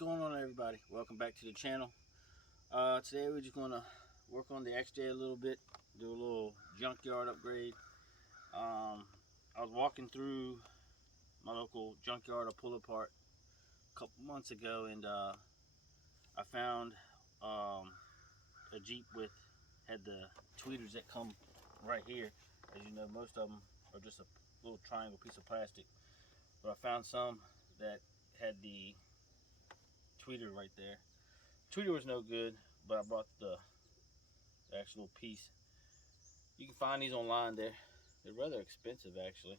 going on, everybody? Welcome back to the channel. Today we're just going to work on the XJ a little bit, do a little junkyard upgrade. I was walking through my local junkyard or pull apart a couple months ago, and I found a Jeep had the tweeters that come right here. As you know, most of them are just a little triangle piece of plastic, but I found some that had the tweeter right there. Tweeter was no good, but I brought the actual piece. You can find these online. They're rather expensive actually,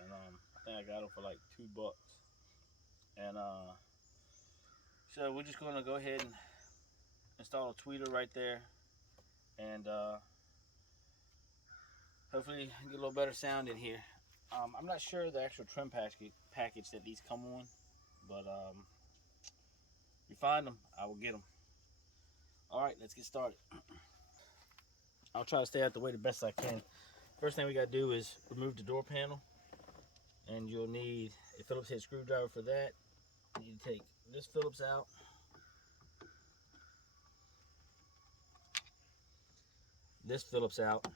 and I think I got them for like $2. And so we're just gonna go ahead and install a tweeter right there, and hopefully get a little better sound in here. I'm not sure the actual trim package that these come on, but if you find them, I will get them. All right, let's get started. I'll try to stay out the way the best I can. First thing we got to do is remove the door panel, and you'll need a Phillips head screwdriver for that. You need to take this Phillips out, this Phillips out,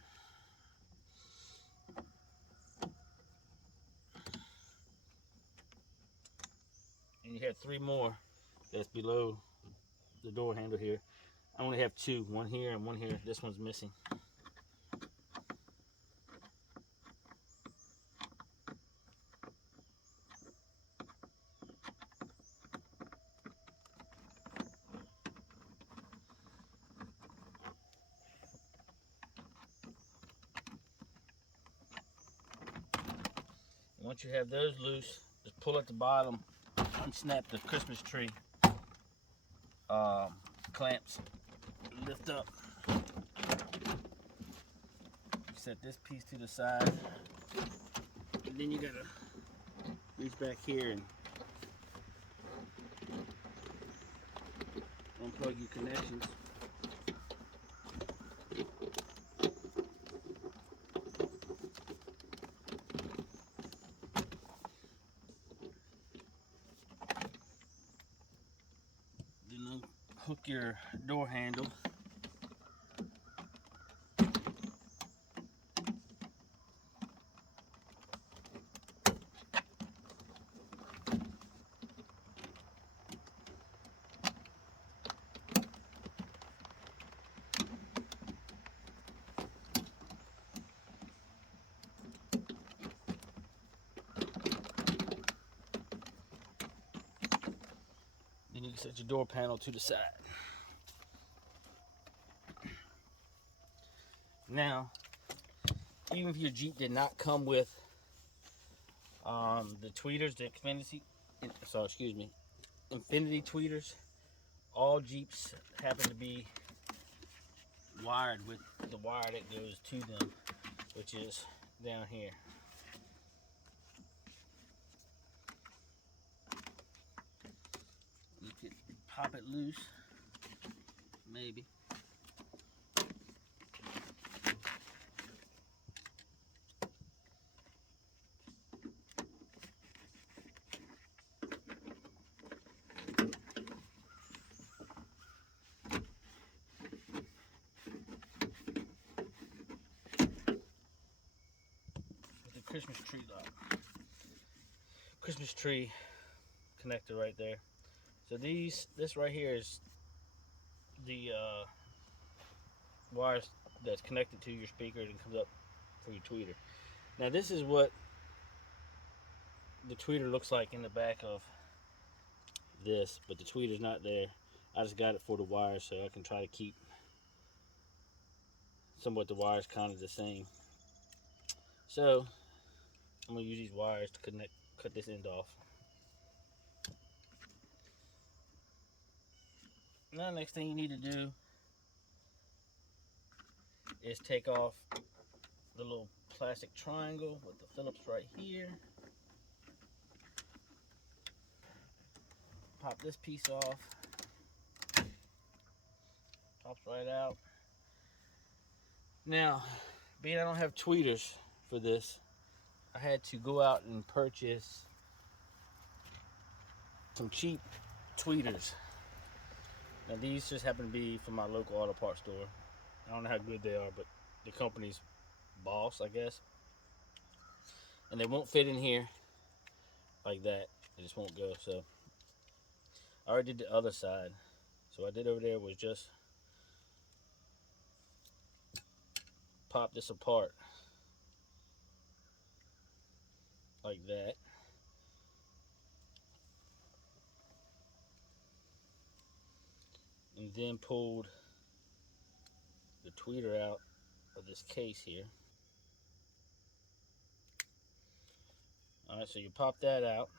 and you have three more that's below the door handle here. I only have two, one here and one here. This one's missing. And once you have those loose, just pull at the bottom, unsnap the Christmas tree clamps, lift up, set this piece to the side, and then you gotta reach back here and unplug your connections. Then hook your door handle. Then you can set your door panel to the side. Now, even if your Jeep did not come with the tweeters, the Infinity tweeters, all Jeeps happen to be wired with the wire that goes to them, which is down here. You could pop it loose, maybe. Christmas tree lock. Christmas tree connector right there. So this right here is the wires that's connected to your speaker and comes up for your tweeter. Now this is what the tweeter looks like in the back of this, but the tweeter's not there. I just got it for the wires so I can try to keep somewhat the wires kind of the same. So I'm gonna use these wires to cut this end off. Now next thing you need to do is take off the little plastic triangle with the Phillips right here. Pop this piece off. Pops right out. Now, being I don't have tweeters for this, I had to go out and purchase some cheap tweeters. Now these just happen to be from my local auto parts store. I don't know how good they are, but the company's Boss, I guess. And they won't fit in here like that. They just won't go. So I already did the other side. So what I did over there was just pop this apart like that. And then pulled the tweeter out of this case here. Alright, so you pop that out.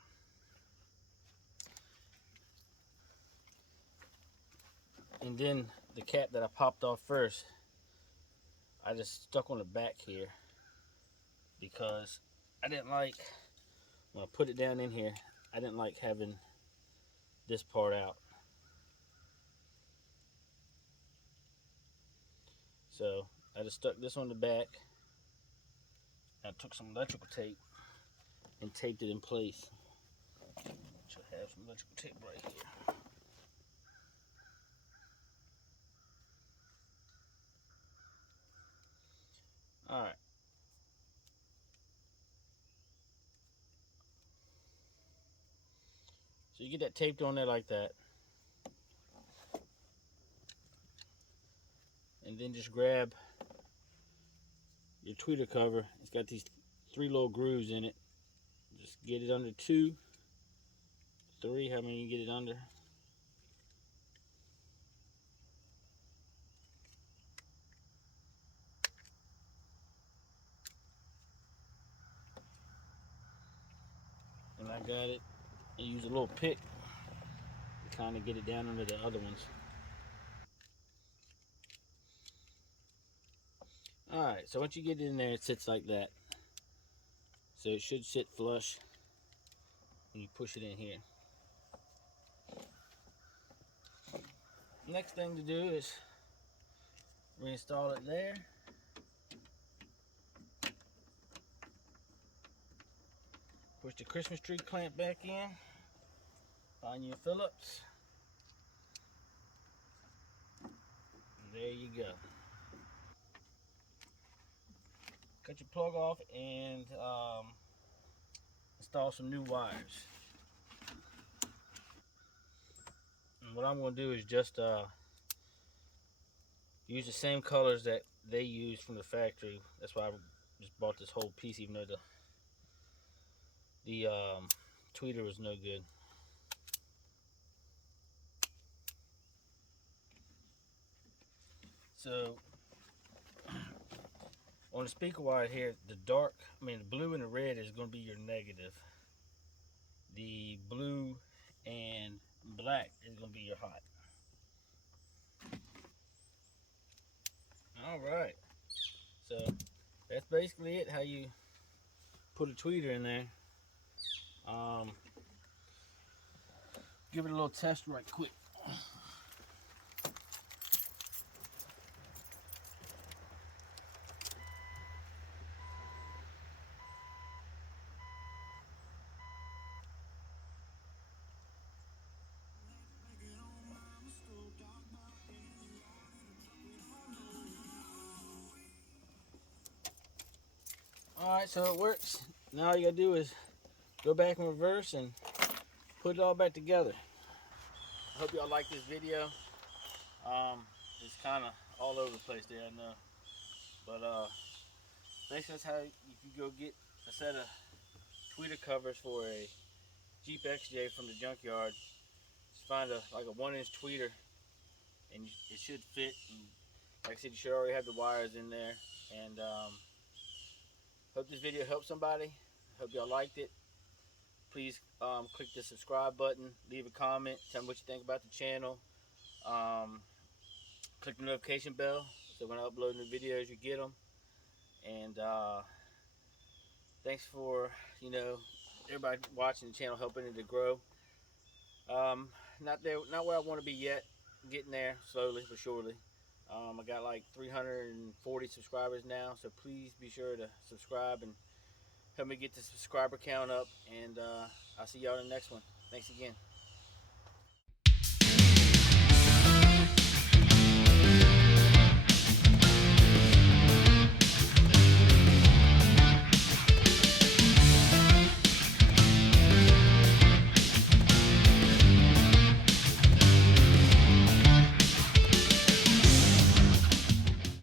And then the cap that I popped off first, I just stuck on the back here because I didn't like, when I put it down in here, I didn't like having this part out. So I just stuck this on the back. I took some electrical tape and taped it in place. Should have some electrical tape right here. Alright. So you get that taped on there like that. And then just grab your tweeter cover. It's got these 3 little grooves in it. Just get it under 2, 3, how many you get it under. And I got it. And use a little pick to kind of get it down under the other ones. Alright, so once you get it in there, it sits like that. So it should sit flush when you push it in here. Next thing to do is reinstall it there. Push the Christmas tree clamp back in. Find your Phillips. And there you go. Cut your plug off and install some new wires. And what I'm going to do is just use the same colors that they use from the factory. That's why I just bought this whole piece, even though the tweeter was no good. So on the speaker wire here, the blue and the red is going to be your negative. The blue and black is going to be your hot. Alright, so that's basically it, how you put a tweeter in there. Give it a little test right quick. Alright, so it works. Now all you gotta do is go back in reverse and put it all back together. I hope y'all like this video. It's kind of all over the place there, I know. But basically that's how you go get a set of tweeter covers for a Jeep XJ from the junkyard. Just find like a 1-inch tweeter and it should fit. And like I said, you should already have the wires in there. And hope this video helped somebody. Hope y'all liked it. Please click the subscribe button, leave a comment, tell me what you think about the channel. Click the notification bell so when I upload new videos you get them. And thanks for everybody watching the channel, helping it to grow. Not where I want to be yet. I'm getting there slowly but surely. I got like 340 subscribers now, so please be sure to subscribe and help me get the subscriber count up. And I'll see y'all in the next one. Thanks again.